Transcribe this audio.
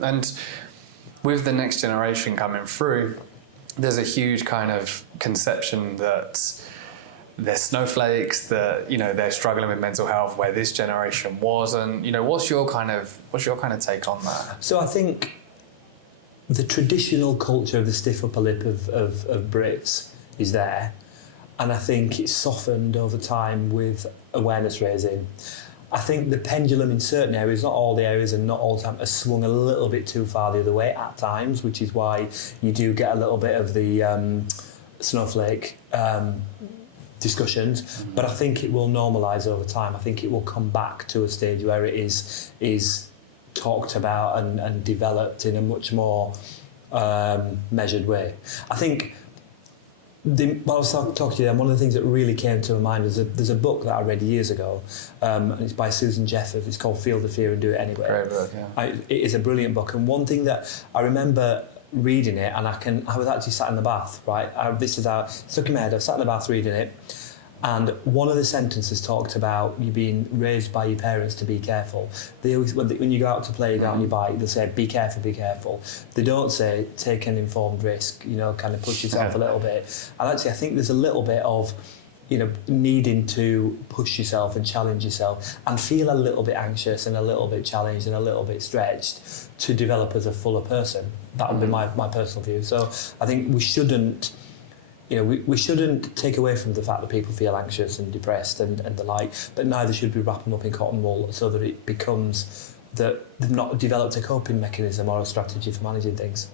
Yeah, and with the next generation coming through, there's a huge kind of conception that they're snowflakes, that, you know, they're struggling with mental health where this generation wasn't. You know, what's your kind of take on that? So I think the traditional culture of the stiff upper lip of Brits is there, and I think it's softened over time with awareness raising. I think the pendulum in certain areas, not all the areas and not all the time, has swung a little bit too far the other way at times, which is why you do get a little bit of the snowflake discussions. Mm-hmm. But I think it will normalise over time. I think it will come back to a stage where it is talked about and developed in a much more measured way. I think while I was talking to you, one of the things that really came to my mind was there's a book that I read years ago, and it's by Susan Jeffers. It's called Feel the Fear and Do It Anyway. Great book, yeah. It is a brilliant book, and one thing that I remember reading it, and I was actually sat in the bath, right? This is how it stuck in my head. I was sat in the bath reading it, and one of the sentences talked about you being raised by your parents to be careful. They always, when you go out to play, you go out on your bike, they say, be careful, be careful. They don't say, take an informed risk, you know, kind of push yourself a little bit. And actually, I think there's a little bit of, you know, needing to push yourself and challenge yourself and feel a little bit anxious and a little bit challenged and a little bit stretched to develop as a fuller person. That would be my personal view. So I think we shouldn't, you know, we shouldn't take away from the fact that people feel anxious and depressed and the like, but neither should we wrap them up in cotton wool so that it becomes that they've not developed a coping mechanism or a strategy for managing things.